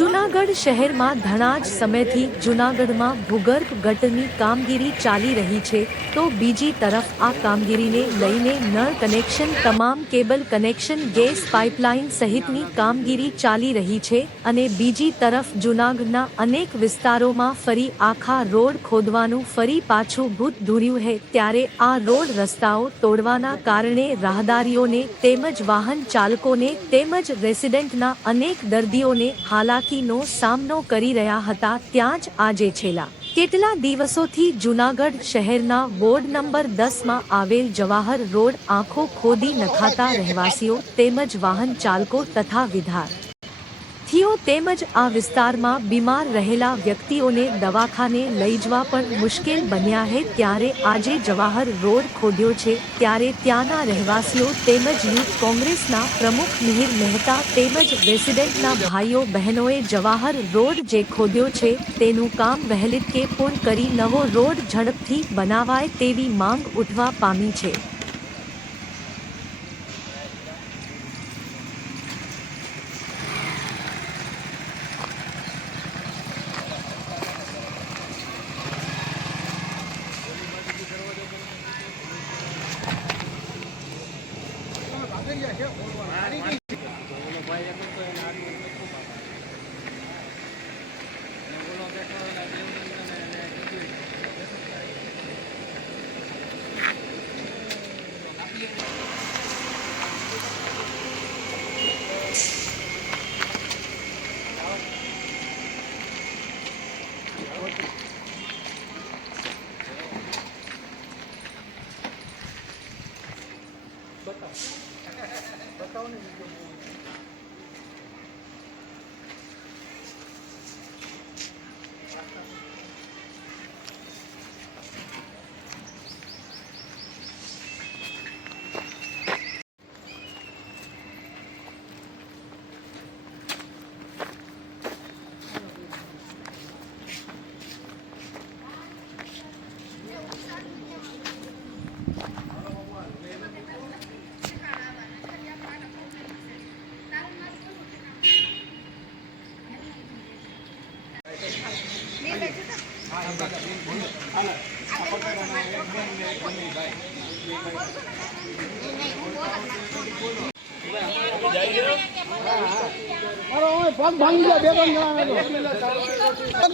જૂનાગઢ શહેરમાં ઘણા જ સમયથી જૂનાગઢમાં ભૂગર્ભ ગટરની કામગીરી ચાલી રહી છે, તો બીજી તરફ આ કામગીરીને લઈને નળ કનેક્શન, તમામ કેબલ કનેક્શન, ગેસ પાઇપલાઇન સહિતની કામગીરી ચાલી રહી છે અને બીજી તરફ જૂનાગઢના અનેક વિસ્તારોમાં ફરી આખા રોડ ખોદવાનું ફરી પાછું ભૂત ધૂર્યું છે, ત્યારે આ રોડ રસ્તાઓ તોડવાના કારણે રાહદારીઓને તેમજ વાહન ચાલકોને તેમજ રેસિડેન્ટના અનેક દર્દીઓને હાલાકીનો સામનો કરી રહ્યા હતા। ત્યાં જ આજે છેલ્લા કેટલા દિવસોથી જૂનાગઢ શહેરના વોર્ડ નંબર 10માં આવેલ જવાહર રોડ આંખો ખોદી નખાતા રહેવાસીઓ તેમજ વાહન ચાલકો તથા વિદ્યાર્થીઓ તેમજ આ વિસ્તારમાં બીમાર રહેલા વ્યક્તિઓને દવાખાને લઈ જવા પણ મુશ્કેલ બન્યા છે, ત્યારે આજે જવાહર રોડ ખોદ્યો છે, ત્યારે ત્યાંના રહેવાસીઓ તેમજ યુથ કોંગ્રેસના પ્રમુખ મિહિર મહેતા તેમજ રેસિડેન્ટના ભાઈઓ બહેનોએ જવાહર રોડ જે ખોદ્યો છે તેનું કામ વહેલી તકે પૂર્ણ કરી નવો રોડ ઝડપથી બનાવાય તેવી માંગ ઉઠવા પામી છે।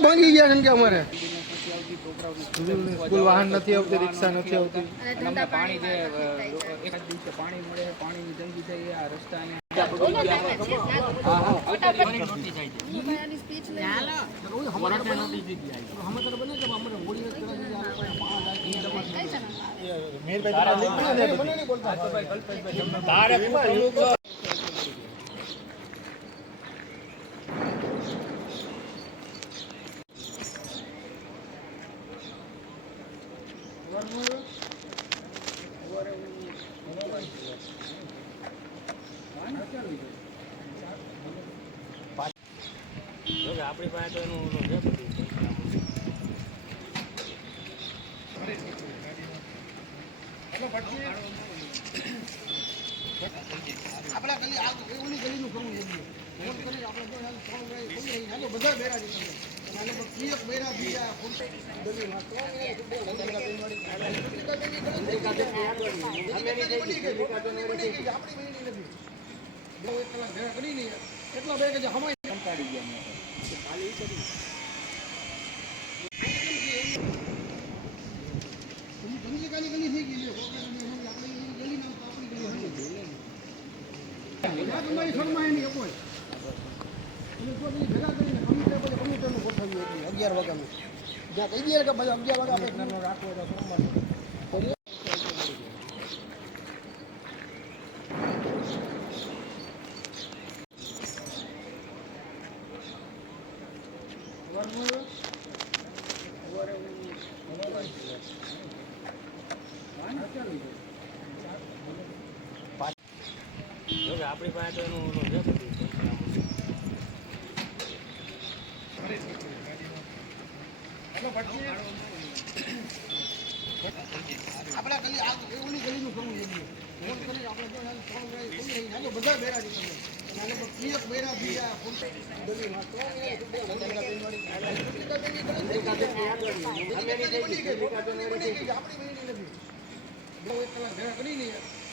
ભાંગી ગયા કેમ કે અમારે સ્કૂલ વાહન નથી આવતી, રિક્ષા નથી આવતી, પાણી જે એક દિવસે પાણી મળે, પાણીની તંગી થઈ, આ રસ્તાને આપણી પાસે તો એનું આપણા ગલી ઓલી ગલીનું કરવું જોઈએ, ફોન કરી આપણે બધા બેરા દીધા બેરા બીજા કેટલા બે કે હમાય કંટાળી ગયા ખાલી કરી ગલી ગલી થઈ ગઈ ગલી તમારી ફરમાય નહીં કોઈ ભેગા કરીને કમ્પ્યુટરનું ગોઠવ્યું 11 વાગ્યાનું જ્યાં કહી દઈએ કે 11 વાગે આપણે રાખવો તો સોમવારનું આપણી પાસે તો એનું આપણા ગલી ઓલી ગલીનું કરવું જોઈએ, ફોન કરી આપણે બધા બેરા દીધા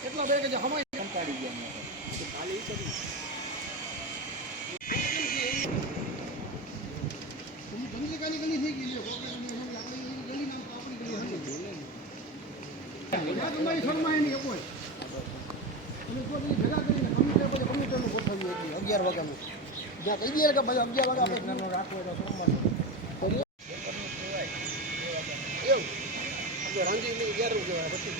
એટલા બે કે જે હમાય ધંધીકાની ગલી થઈ ગઈ છે ગલી નામ તો આપણી ગલી હતી તમારી ફરમાય નહીં કોઈ અને જો તમે ભેગા કરીને કમ્પ્યુટરનું ગોઠવ્યું હતું 11 વાગ્યાનું જ્યાં કહી દઈએ કે ભાઈ 11 વાગ્યા આપણે રાખવો તો સોમવાર એવું રાંધી 11 કહેવાય પછી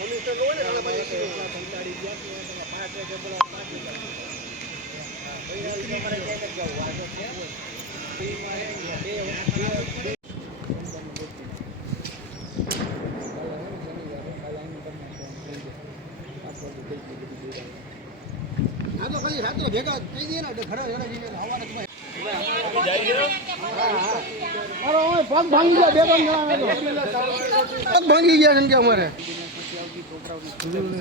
પોલીસ સ્ટેશન હોય ને પંચાડી હા તો ખાલી રાત્રે ભેગા કહી દઈએ ને ઘરે પગ ભાંગી ગયા બે પગ ભાંગી ગયા છે કે અમારે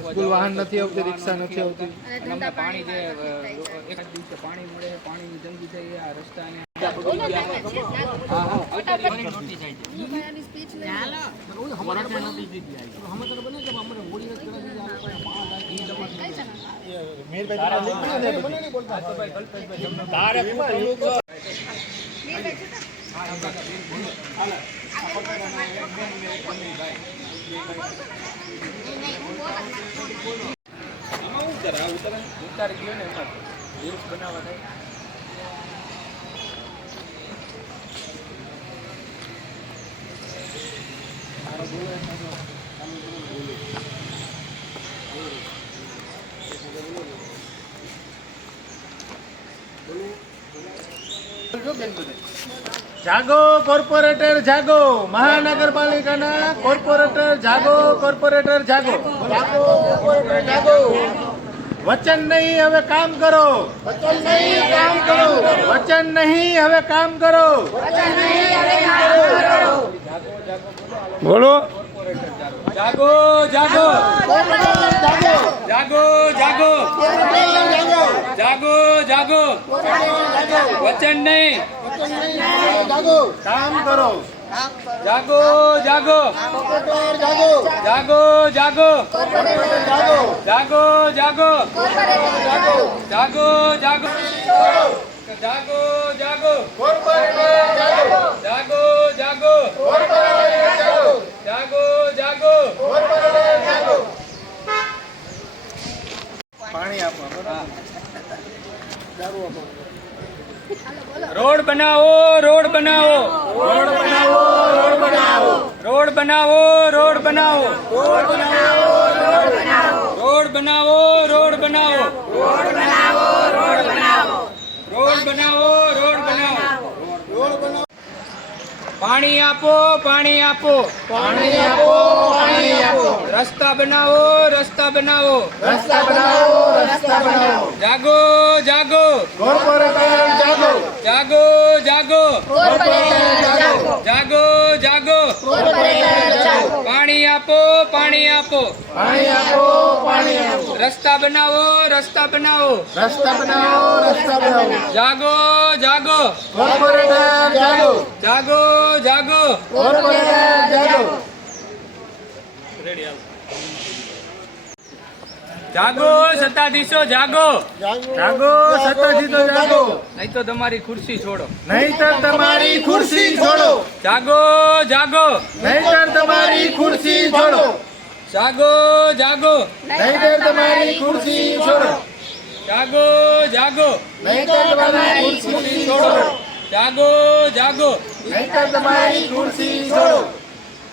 સ્કૂલ વાહન નથી આવતી, રિક્ષા નથી આવતી. અમને પાણી જે એક જ દિવસે પાણી મળે, પાણીની તંગી થઈ આ રસ્તા ઉતારી ગયો ને એમાં રીલ્સ બનાવવા થાય. જાગો કોર્પોરેટર જાગો, મહાનગરપાલિકાના કોર્પોરેટર જાગો, કોર્પોરેટર જાગો, જાગો. વચન નહીં હવે કામ કરો, વચન નહીં કામ કરો, વચન નહીં હવે કામ કરો, વચન નહીં હવે કામ કરો. બોલો જાગો જાગો જાગો જાગો જાગો જાગો વચન નહીં કામ કરો, જાગો જાગો જાગો જાગો જાગો જાગો જાગો જાગો જાગો જાગો જાગો જાગો જાગો જાગો જાગો પાણી આપો. રોડ બનાવો રોડ બનાવો રોડ બનાવો, રોડ બનાવો, રોડ બનાવો રોડ બનાવો રોડ બનાવો રોડ બનાવો રોડ બનાવો રોડ બનાવો રોડ બનાવો રોડ બનાવો પાણી આપો પાણી આપો પાણી આપો, પાણી આપો, રસ્તા બનાવો રસ્તા બનાવો રસ્તા બનાવો, રસ્તા બનાવો. જાગો જાગો કોર્પોરેટર જાગો, જાગો જાગો જાગો જાગો પાણી આપો પાણી આપો પાણી આપો, પાણી આપો, રસ્તા બનાવો રસ્તા બનાવો રસ્તા બનાવો, રસ્તા બનાવો. જાગો જાગો કોર્પોરેટર જાગો, જાગો જાગો કોર્પોરેટર જાગો. જાગો સત્તાધીશો જાગો જાગો સત્તાધીશો જાગો, નહીં તો તમારી ખુરશી છોડો નહીંતર તમારી ખુરશી છોડો, જાગો જાગો નહીંતર તમારી ખુરશી છોડો, જાગો જાગો નહીંતર તમારી ખુરશી છોડો, જાગો જાગો નહીંતર તમારી ખુરશી છોડો, જાગો જાગો નહીંતર તમારી ખુરશી છોડો.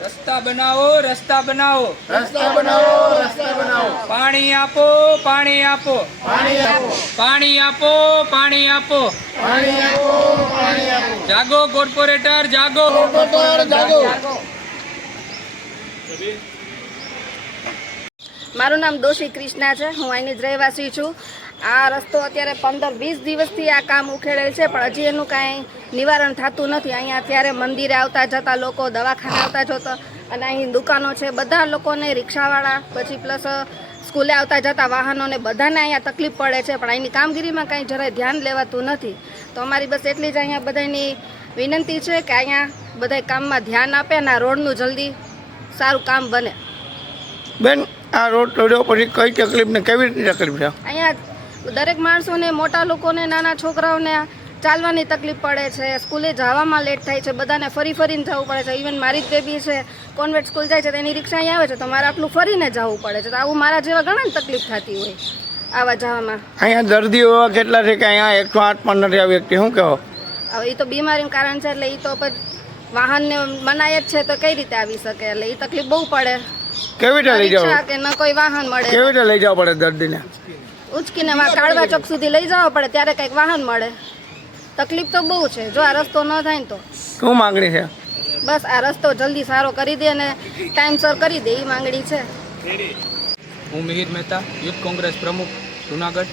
રસ્તા બનાવો રસ્તા બનાવો રસ્તા બનાવો, રસ્તા બનાવો. પાણી આપો પાણી આપો પાણી આપો, પાણી આપો પાણી આપો પાણી આપો, પાણી આપો. જાગો કોર્પોરેટર જાગો કોર્પોરેટર જાગો. મારું નામ દોશી કૃષ્ણા છે. હું અહીંની જ રહેવાસી છું. આ રસ્તો અત્યારે 15-20 દિવસથી આ કામ ઉખેડેલ છે, પણ હજી એનું કાંઈ નિવારણ થતું નથી. અહીંયા અત્યારે મંદિરે આવતા જતા લોકો, દવાખાને આવતા અને અહીં દુકાનો છે, બધા લોકોને રિક્ષાવાળા પછી પ્લસ સ્કૂલે આવતા જતા વાહનોને બધાને અહીંયા તકલીફ પડે છે, પણ અહીંની કામગીરીમાં કાંઈ જરાય ધ્યાન લેવાતું નથી. તો અમારી બસ એટલી જ અહીંયા બધાની વિનંતી છે કે અહીંયા બધા કામમાં ધ્યાન આપે અને આ રોડનું જલ્દી સારું કામ બને. બેન, આ રોડ તોડ્યો પછી કઈ તકલીફ ને કેવી રીતે તકલીફ છે? અહીંયા દરેક માણસોને, મોટા લોકોને, નાના છોકરાઓને ચાલવાની તકલીફ પડે છે, સ્કૂલે જવામાં લેટ થાય છે, બધાને ફરીને જવું પડે છે. ઇવન મારી જ બેબી છે, કોન્વેન્ટ સ્કૂલ જાય છે, તેની રિક્ષા અહીંયા આવે છે તો મારે આટલું ફરીને જવું પડે છે. તો આવું મારા જેવા ઘણા તકલીફ થતી હોય આવા જવામાં. અહીંયા દર્દીઓ એવા કેટલા છે કે અહીંયા 108 પણ નથી આવી વ્યક્તિ, શું કહો? હવે એ તો બીમારીનું કારણ છે એટલે એ તો વાહનને મનાય જ છે તો કઈ રીતે આવી શકે, એટલે એ તકલીફ બહુ પડે. કેવી રીતે લઈ જાવ? રિક્ષા કે ન કોઈ વાહન મળે, કેવી રીતે લઈ જવા પડે દર્દીને? ઉચકીને કાળવા ચોક સુધી લઈ જવા પડે ત્યારે કંઈક વાહન મળે. તકલીફ તો બહુ છે. જો આ રસ્તો ન થાય ને તો શું માંગણી છે? બસ આ રસ્તો જલ્દી સારો કરી દે અને ટાઈમસર કરી દે, એ માંગણી છે. હું મિહિર મહેતા, યુથ કોંગ્રેસ પ્રમુખ, જુનાગઢ.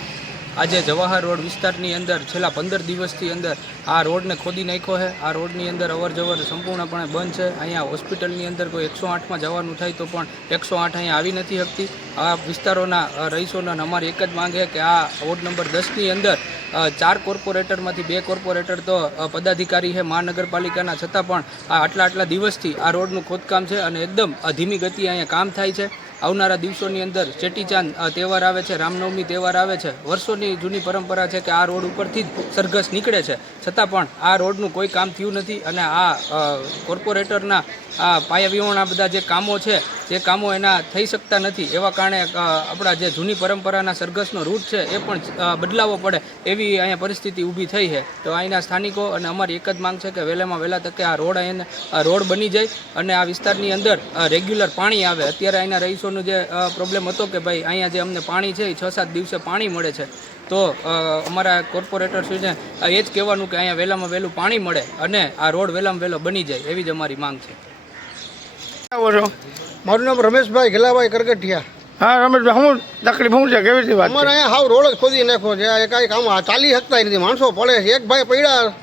આજે જવાહર રોડ વિસ્તારની અંદર છેલ્લા 15 દિવસથી અંદર આ રોડને ખોદી નાખ્યો છે. આ રોડની અંદર અવર જવર સંપૂર્ણપણે બંધ છે. અહીંયા હોસ્પિટલની અંદર કોઈ 108માં જવાનું થાય તો પણ 108 અહીંયા આવી નથી શકતી. આ વિસ્તારોના રહીશોના અમારી એક જ માંગ છે કે આ વોર્ડ નંબર 10ની અંદર 4 કોર્પોરેટરમાંથી 2 કોર્પોરેટર તો પદાધિકારી છે મહાનગરપાલિકાના, છતાં પણ આ આટલા દિવસથી આ રોડનું ખોદકામ છે અને એકદમ ધીમી ગતિએ અહીંયા કામ થાય છે. આવનારા દિવસોની અંદર ચેટીચાંદ તહેવાર આવે છે, રામનવમી તહેવાર આવે છે. વર્ષોની જૂની પરંપરા છે કે આ રોડ ઉપરથી જ સરઘસ નીકળે છે, છતાં પણ આ રોડનું કોઈ કામ થયું નથી. અને આ કોર્પોરેટરના આ પાયાવિહોણા બધા જે કામો છે જે કામો એના થઈ શકતા નથી. એવા કારણે આપણા જે જૂની પરંપરાના સરઘસનો રૂટ છે એ પણ બદલાવવો પડે એવી અહીંયા પરિસ્થિતિ ઊભી થઈ છે. તો અહીંના સ્થાનિકો અને અમારી એક જ માંગ છે કે વહેલામાં વહેલા તકે આ રોડ બની જાય અને આ વિસ્તારની અંદર રેગ્યુલર પાણી આવે. અત્યારે અહીંના રહીશોનો જે પ્રોબ્લેમ હતો કે ભાઈ અહીંયા જે અમને પાણી છે એ 6-7 દિવસે પાણી મળે છે, તો અમારા કોર્પોરેટરશ્રીને એ જ કહેવાનું કે અહીંયા વહેલામાં વહેલું પાણી મળે અને આ રોડ વહેલામાં વહેલો બની જાય એવી જ અમારી માંગ છે. મારું નામ રમેશભાઈ ગેલાભાઈ કરગઠિયા. હા રમેશભાઈ, શું તકલીફ શું છે, કેવી રીતે વાત? અમારે અહીંયા હાવ રોડ જ ખોદી નાખ્યો છે. આ કાંઈ કામ ચાલી શકતા નથી, માણસો પડે છે. એક ભાઈ પડ્યા.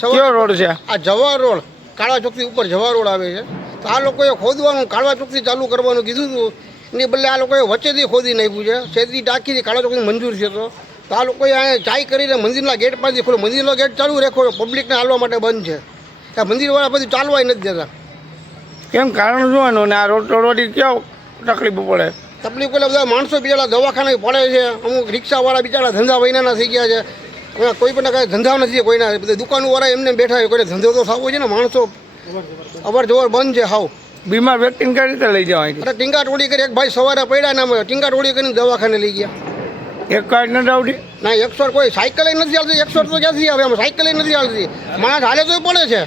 કયો રોડ છે આ? જવાહર રોડ, કાળા ચોકથી ઉપર જવાહર રોડ આવે છે. તો આ લોકોએ ખોદવાનું કાળવા ચોકથી ચાલુ કરવાનું કીધું હતું, એની બદલે આ લોકોએ વચ્ચેથી ખોદી નાખ્યું છે. છેદથી ટાંકીથી કાળા ચોકથી મંજૂર છે. તો આ લોકોએ અહીંયા ચાઈ કરીને મંદિરના ગેટ પાસેથી ખોલો, મંદિરનો ગેટ ચાલુ રાખ્યો, પબ્લિકને હાલવા માટે બંધ છે. ત્યાં મંદિરવાળા બધું ચાલવાય નથી દેતા. કેમ, કારણ જોવાનું ને આ રોડ તોડવાથી ક્યાં તકલીફ પડે? તકલીફ એટલે બધા માણસો બિચારા દવાખાને પડે છે. અમુક રિક્ષાવાળા બિચારા ધંધા વૈનાના થઈ ગયા છે. કોઈ પણ કાંઈ ધંધા નથી કોઈના. બધા દુકાનવાળા એમને બેઠા હોય, કોઈને ધંધો તો થવો છે ને. માણસો અવર જવર બંધ છે હાવ. બીમાર વ્યક્તિને કઈ રીતે લઈ જવાય? અરે ટીંગા ટોળી કરી, એક ભાઈ સવારે પડ્યા ને અમે ટીંગા ટોળી કરીને દવાખાને લઈ ગયા. એક કાર્ડ નથી આવતી? ના, 100 કોઈ સાયકલ નથી આવતી. 100 તો ક્યાંથી આવે? આમ સાયકલ નથી આવતી. માણસ હાલે તો પડે છે.